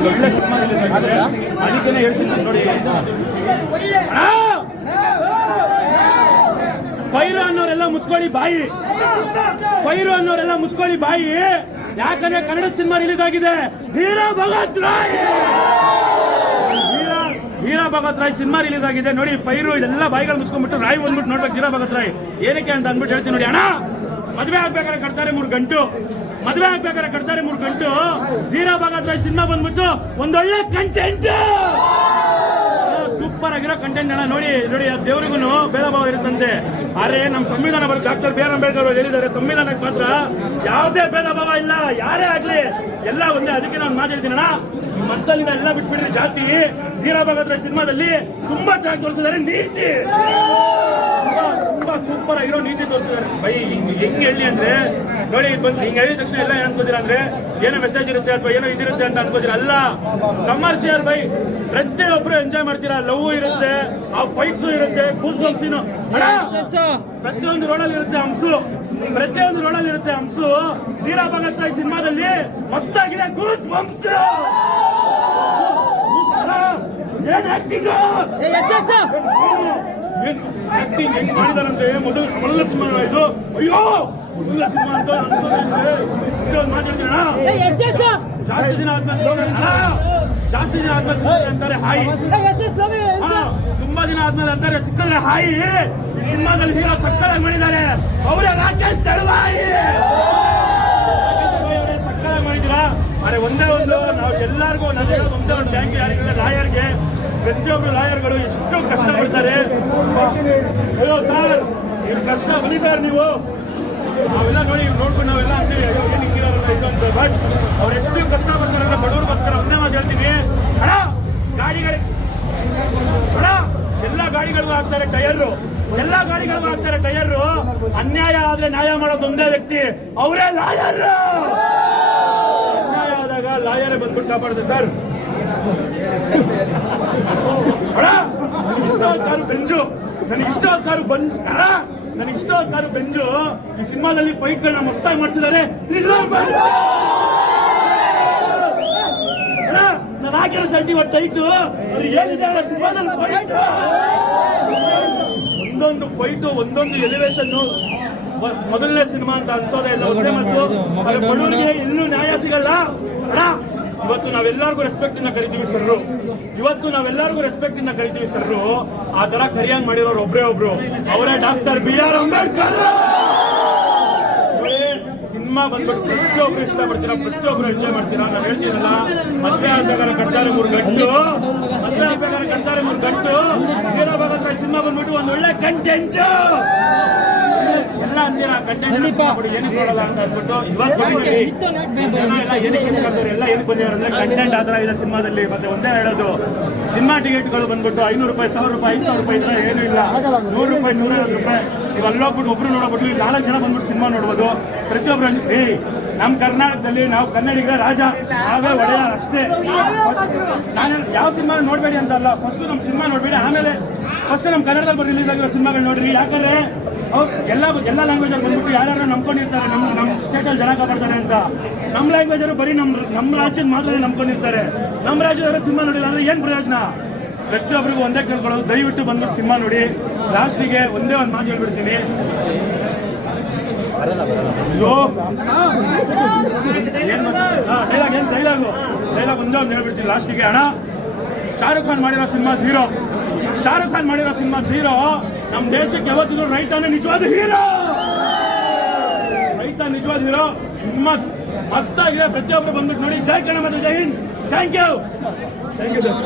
ಒಂದು ಒಳ್ಳೆ ಸಿನಿಮಾ ಅದಕ್ಕೆ ಹೇಳ್ತೀನಿ ನೋಡಿ. ಫೈರು ಅನ್ನೋರೆಲ್ಲ ಮುಚ್ಕೊಳ್ಳಿ ಬಾಯಿ, ಫೈರು ಅನ್ನೋರೆಲ್ಲ ಮುಚ್ಕೊಳ್ಳಿ ಬಾಯಿ. ಯಾಕಂದ್ರೆ ಕನ್ನಡ ಸಿನಿಮಾ ರಿಲೀಸ್ ಆಗಿದೆ. ವೀರ ಭಗತ್ ರಾಯ್ ಸಿನಿಮಾ ರಿಲೀಸ್ ಆಗಿದೆ ನೋಡಿ. ಫೈರು ಇದೆಲ್ಲ ಬಾಯಿಗಳು ಮುಚ್ಕೊಂಡ್ಬಿಟ್ಟು ರಾಯ್ ಬಂದ್ಬಿಟ್ಟು ನೋಡ್ಬೇಕು ವೀರ ಭಗತ್ ರಾಯ್ ಏನಕ್ಕೆ ಅಂತ ಅಂದ್ಬಿಟ್ಟು ಹೇಳ್ತೀನಿ ನೋಡಿ. ಅಣ್ಣ ಮದುವೆ ಆಗ್ಬೇಕಾದ್ರೆ ಕಟ್ತಾರೆ 3 ಗಂಟು, ಮದುವೆ ಆಗ್ಬೇಕಾದ್ರೆ ಕಟ್ತಾರೆ 3 ಗಂಟು. ವೀರ ಭಗತ್ ರಾಯ್ ಸಿನಿಮಾ ಬಂದ್ಬಿಟ್ಟು ಒಂದೊಳ್ಳೆ ಕಂಟೆಂಟ್, ಸೂಪರ್ ಆಗಿರೋ ಕಂಟೆಂಟ್ ಅಣ್ಣ. ನೋಡಿ ನೋಡಿ, ದೇವರಿಗೂ ಭೇದ ಭಾವ ಇರುತ್ತಂತೆ. ಆದ್ರೆ ನಮ್ಮ ಸಂವಿಧಾನ ಬರುತ್ತೆ, ಡಾಕ್ಟರ್ ಬಿ ಆರ್ ಅಂಬೇಡ್ಕರ್ ಅವರು ಹೇಳಿದ್ದಾರೆ, ಸಂವಿಧಾನಕ್ಕೆ ಮಾತ್ರ ಯಾವುದೇ ಭೇದ ಭಾವ ಇಲ್ಲ, ಯಾರೇ ಆಗ್ಲಿ ಎಲ್ಲ ಒಂದೇ. ಅದಕ್ಕೆ ನಾನು ಮಾತಾಡ್ತೀನಿ ಅಣ್ಣ, ಮನಸ್ಸಲ್ಲಿಂದ ಎಲ್ಲ ಬಿಟ್ಬಿಡ್ರಿ ಜಾತಿ. ವೀರ ಭಗತ್ ರಾಯ್ ಸಿನಿಮಾದಲ್ಲಿ ತುಂಬಾ ಚೆನ್ನಾಗಿ ತೋರಿಸಿದ್ದಾರೆ, ನೀತಿ ತುಂಬಾ ಸೂಪರ್ ಆಗಿರೋ ನೀತಿ ತೋರಿಸಿದ್ದಾರೆ. ಬೈ ಹೆಂಗ್ ಹೇಳಿ ಅಂದ್ರೆ ನೋಡಿ, ಹಿಂಗ್ ಹೇಳಿದ ತಕ್ಷಣ ಎಲ್ಲ ಏನ್ ಅನ್ಕೋದಿರ ಅಂದ್ರೆ ಏನೋ ಮೆಸೇಜ್ ಇರುತ್ತೆ ಅಥವಾ ಏನೋ ಇದಿರುತ್ತೆ ಅಂತ ಅನ್ಕೋದಿರ. ಅಲ್ಲ, ಕಮರ್ಷಿಯಲ್ ಬೈ. ಪ್ರತಿಯೊಬ್ರು ಎಂಜಾಯ್ ಮಾಡ್ತೀರಾ, ಲವ್ ಇರುತ್ತೆ, ಆ ಫೈಟ್ಸ್ ಇರುತ್ತೆ, ಗೂಸ್ ಬಂಪ್ಸಿನು ಪ್ರತಿಯೊಂದು ರೋಡಲ್ಲಿ ಇರುತ್ತೆ ಹಂಸು, ಪ್ರತಿಯೊಂದು ರೋಡಲ್ಲಿ ಇರುತ್ತೆ ಹಂಸು. ವೀರ ಭಗತ್ ರಾಯ್ ಸಿನಿಮಾದಲ್ಲಿ ಮಸ್ತಾಗಿದೆ ಗೂಸ್ ಬಂಪ್ಸ್. ಏನ್ ಆಕ್ಟಿಂಗ್, ಆಕ್ಟಿಂಗ್ ಹೆಂಗ್ ಮಾಡಿದಾರಂದ್ರೆ ಮೊದಲ ಸಿನಿಮಾ ಇದು. ಅಯ್ಯೋ ಮೊದಲ ಸಿನಿಮಾ ಅಂತ ಅನ್ಸೋದ್ರೆ ಮಾತಾಡ್ತೀರ. ಜಾಸ್ತಿ ದಿನ ಆದ್ಮೇಲೆ ಅಂತಾರೆ ಹಾಯಿ, ತುಂಬಾ ದಿನ ಆದ್ಮೇಲೆ ಅಂತಾರೆ ಸಿಕ್ಕಿದ್ರೆ ಹಾಯಿ. ಈ ಸಿನಿಮಾದಲ್ಲಿ ಹೀರೋ ಸಕ್ಕತ್ತಾಗಿ ಮಾಡಿದ್ದಾರೆ. ಅವರೇ ರಾಕೇಶ್ ತಳವಾಯಿ ಸಕ್ಕತ್ತಾಗಿ ಮಾಡಿದ್ದೀರಾ. ಆದ್ರೆ ಒಂದೇ ಒಂದು ನಾವು ಎಲ್ಲರಿಗೂ ಒಂದೇ ಒಂದು ಬ್ಯಾಂಕ್ ಯಾರಿದ್ರೆ ಲಾಯರ್ಗೆ, ಪ್ರತಿಯೊಬ್ರು ಲಾಯರ್ಗಳು ಎಷ್ಟು ಕಷ್ಟ ಪಡ್ತಾರೆ. ಅಯ್ಯೋ ಸರ್ ಇವ್ರು ಕಷ್ಟ ಬನ್ನಿ ಸರ್ ನೀವು, ನಾವೆಲ್ಲ ನೋಡಿ ನೋಡ್ಕೊಂಡು ನಾವೆಲ್ಲ ಅಂತೀವಿ ಏನು ಹಿಂಗಿರೋಲ್ಲ ಇದೊಂದು. ಬಟ್ ಅವ್ರು ಎಷ್ಟು ಕಷ್ಟ ಪಡ್ತಾರೆ ಅಂದ್ರೆ ಬಡವ್ರಿಗೋಸ್ಕರ. ಒಂದೇ ಮಾತು ಹೇಳ್ತೀನಿ ಅಣ್ಣ, ಗಾಡಿಗಳಿಗೆ ಅಣ್ಣ ಎಲ್ಲ ಗಾಡಿಗಳಿಗೂ ಹಾಕ್ತಾರೆ ಟೈರು, ಎಲ್ಲ ಗಾಡಿಗಳಿಗೂ ಹಾಕ್ತಾರೆ ಟೈರು. ಅನ್ಯಾಯ ಆದ್ರೆ ನ್ಯಾಯ ಮಾಡೋದು ಒಂದೇ ವ್ಯಕ್ತಿ, ಅವರೇ ಲಾಯರ್. ಅನ್ಯಾಯ ಆದಾಗ ಲಾಯರೇ ಬಂದ್ಬಿಟ್ಟು ಕಾಪಾಡ್ತಾರೆ ಸರ್. ಅಣ್ಣ ನನಗೆ ಇಷ್ಟವಾದ ಕಾರು ಬೆಂಜು, ನನಗೆ ಇಷ್ಟವಾದ ಕಾರು ನನಗೆ ಇಷ್ಟವಾದ ಕಾರು ಬೆಂಜು. ಈ ಸಿನಿಮಾದಲ್ಲಿ ಫೈಟ್ ಗಳನ್ನ ಮಸ್ತಾಗಿ ಮಾಡಿಸಿದ್ದಾರೆ. ನಾನು ಹಾಕಿರೋ ಶರ್ಟಿ ಟೈಟು ಏನಿದೆ ಸಿನಿಮಾದಲ್ಲಿ ಫೈಟ್, ಒಂದೊಂದು ಫೈಟು ಒಂದೊಂದು ಎಲಿವೇಶನ್. ಮೊದಲನೇ ಸಿನಿಮಾ ಅಂತ ಅನ್ಸೋದೇ ಇಲ್ಲ. ಒಂದೇ ಮತ್ತು ಬಡವರಿಗೆ ಇನ್ನೂ ನ್ಯಾಯ ಸಿಗಲ್ಲ. ಇವತ್ತು ನಾವೆಲ್ಲರಿಗೂ ರೆಸ್ಪೆಕ್ಟ್ ಇಂದ ಕರಿತೀವಿ ಸರ್ರು, ಇವತ್ತು ನಾವೆಲ್ಲರಿಗೂ ರೆಸ್ಪೆಕ್ಟ್ ಇಂದ ಕರಿತೀವಿ ಸರ್ರು. ಆ ತರ ಕರಿಯಂಗ್ ಮಾಡಿರೋರು ಒಬ್ರೇ ಒಬ್ರು, ಅವರೇ doctor B R Ambedkar. Cinema ಬಂದ್ಬಿಟ್ಟು ಪ್ರತಿಯೊಬ್ರು ಇಷ್ಟ ಪಡ್ತೀರಾ, ಪ್ರತಿಯೊಬ್ರು ಎಂಜಾಯ್ ಮಾಡ್ತೀರಾ. ನಾವ್ ಹೇಳ್ತೀರಲ್ಲ, ಮದುವೆ ಆಗ್ಬೇಕಾದ್ರೆ ಕಟ್ತಾರೆ 3 ಗಂಟು, ಮದುವೆ ಆಗ್ಬೇಕಾದ್ರೆ ಕಟ್ತಾರೆ 3 ಗಂಟು. ವೀರ ಭಗತ್ ರಾಯ್ ಸಿನಿಮಾ ಬಂದ್ಬಿಟ್ಟು ಒಂದ್ ಒಳ್ಳೆ ಕಂಟೆಂಟ್ ಎಲ್ಲ ಅಂತೀರಾ. ಕಂಟೆಂಟ್ ಏನಕ್ಕೆ ನೋಡಲ್ಲ ಅಂತ ಅಂದ್ಬಿಟ್ಟು ಇವತ್ತು ಎಲ್ಲ ಏನಕ್ಕೆ ಎಲ್ಲ ಏನಕ್ಕೆ ಬಂದಿದ್ದಾರೆ ಅಂದ್ರೆ ಕಂಟೆಂಟ್ ಆತರ ಇದೆ ಸಿನಿಮಾದಲ್ಲಿ. ಮತ್ತೆ ಒಂದೇ ಹೇಳೋದು, ಸಿನಿಮಾ ಟಿಕೆಟ್ಗಳು ಬಂದ್ಬಿಟ್ಟು 500 ರೂಪಾಯಿ, 1000 ರೂಪಾಯಿ, 5000 ರೂಪಾಯಿ ಇದ್ರೆ ಏನೂ ಇಲ್ಲ. 100 ರೂಪಾಯಿ, 150 ರೂಪಾಯಿ. ನೀವು ಅಲ್ಲೋಗ್ಬಿಟ್ಟು ಒಬ್ರು ನೋಡೋಬಿಟ್ಟು 4 ಜನ ಬಂದ್ಬಿಟ್ಟು ಸಿನಿಮಾ ನೋಡ್ಬೋದು. ಪ್ರತಿಯೊಬ್ರು ನಮ್ಮ ಕರ್ನಾಟಕದಲ್ಲಿ ನಾವು ಕನ್ನಡಿಗರ ರಾಜ, ನಾವೇ ಒಡೆಯ ಅಷ್ಟೇ. ನಾನು ಯಾವ ಸಿನಿಮಾ ನೋಡಬೇಡಿ ಅಂತ ಅಲ್ಲ, ಫಸ್ಟ್ ನಮ್ಮ ಸಿನಿಮಾ ನೋಡಬೇಡಿ, ಆಮೇಲೆ ಫಸ್ಟ್ ನಮ್ಮ ಕನ್ನಡದಲ್ಲಿ ರಿಲೀಸ್ ಆಗಿರೋ ಸಿನಿಮಾಗಳು ನೋಡ್ರಿ. ಯಾಕಂದ್ರೆ ಅವ್ರು ಎಲ್ಲ ಲ್ಯಾಂಗ್ವೇಜ್ ಅಲ್ಲಿ ಬಂದ್ಬಿಟ್ಟು ಯಾರ್ಯಾರು ನಂಬ್ಕೊಂಡಿರ್ತಾರೆ ನಮ್ಮ ಸ್ಟೇಟಲ್ಲಿ ಜನ ಕಾಪಾಡ್ತಾರೆ ಅಂತ. ನಮ್ಮ ಲ್ಯಾಂಗ್ವೇಜ್ ಅವರು ಬರೀ ನಮ್ಮ ರಾಜ್ಯದ ಮಾತ್ರ ನಂಬ್ಕೊಂಡಿರ್ತಾರೆ. ನಮ್ಮ ರಾಜ್ಯದವರು ಸಿನಿಮಾ ನೋಡಿಲ್ಲ ಅಂದ್ರೆ ಏನ್ ಪ್ರಯೋಜನ? ಪ್ರತಿಯೊಬ್ಬರಿಗೂ ಒಂದೇ ಕೇಳ್ಕೊಳ್ಳೋದು, ದಯವಿಟ್ಟು ಬಂದ್ಬಿಟ್ಟು ಸಿನಿಮಾ ನೋಡಿ. ಲಾಸ್ಟಿಗೆ ಒಂದೇ ಒಂದು ಮಾತು ಹೇಳ್ಬಿಡ್ತೀನಿ. ಅಯ್ಯೋ ಡೈಲಾಗ್ ಒಂದೇ ಒಂದು ಹೇಳ್ಬಿಡ್ತೀನಿ ಲಾಸ್ಟಿಗೆ. ಅಣ್ಣ, ಶಾರುಖ್ ಖಾನ್ ಮಾಡಿರೋ ಸಿನಿಮಾ ಝೀರೋ, ಶಾರುಖ್ ಖಾನ್ ಮಾಡಿರೋ ಸಿನಿಮಾ ಝೀರೋ. ನಮ್ಮ ದೇಶಕ್ಕೆ ಯಾವತ್ತಿದ್ರು ರೈತನೇ ನಿಜವಾದ ಹೀರೋ, ರೈತ ನಿಜವಾದ ಹೀರೋ. ಸಿನಿಮಾ ಮಸ್ತಾಗಿದೆ, ಪ್ರತಿಯೊಬ್ಬರು ಬಂದ್ಬಿಟ್ಟು ನೋಡಿ. ಜೈ ಕನ್ನಡ ಮತ್ತು ಜೈ ಹಿಂದ್. Thank you sir.